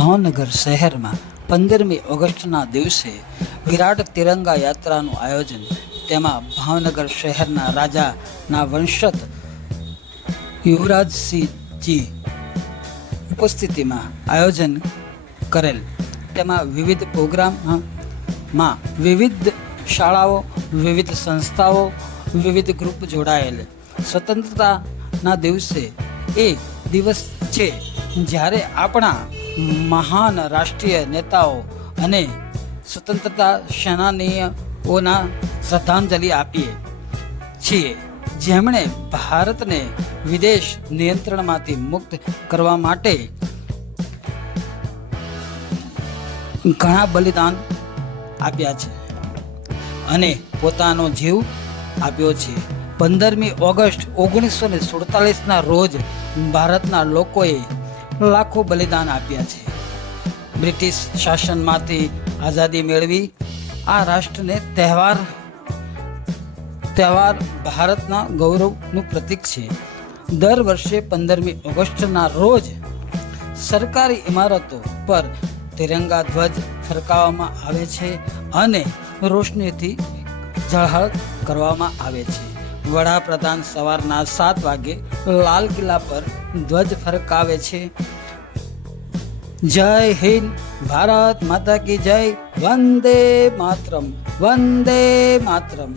ભાવનગર શહેરમાં 15મી ઓગસ્ટના દિવસે વિરાટ તિરંગા યાત્રાનું આયોજન, તેમાં ભાવનગર શહેરના રાજાના વંશજ યુવરાજસિંહજી ઉપસ્થિતિમાં આયોજન કરેલ. તેમાં વિવિધ પ્રોગ્રામમાં વિવિધ શાળાઓ, વિવિધ સંસ્થાઓ, વિવિધ ગ્રુપ જોડાયેલ. સ્વતંત્રતાના દિવસે એ દિવસ છે જ્યારે આપણા મહાન રાષ્ટ્રીય નેતાઓ અને સ્વતંત્રતા સેનાનીઓના શ્રદ્ધાંજલિ આપીએ છીએ, જેમણે ભારતને વિદેશ નિયંત્રણમાંથી મુક્ત કરવા માટે ઘણા બલિદાન આપ્યા છે અને પોતાનો જીવ આપ્યો છે. 15મી ઓગસ્ટ 1947ના રોજ ભારતના લોકોએ લાખો બલિદાન આપ્યા છે. બ્રિટિશ શાસનમાંથી આઝાદી મેળવી આ રાષ્ટ્રને તહેવાર ભારતના ગૌરવનું પ્રતીક છે. દર વર્ષે 15મી ઓગસ્ટના રોજ સરકારી ઇમારતો પર તિરંગા ધ્વજ ફરકાવવામાં આવે છે અને રોશનીથી ઝળહળ કરવામાં આવે છે. વડાપ્રધાન સવારના 7 વાગે લાલ કિલ્લા પર ધ્વજ ફરકાવે છે. જય હિન્દ, ભારત માતા કી જય, વંદે માતરમ, વંદે માતરમ.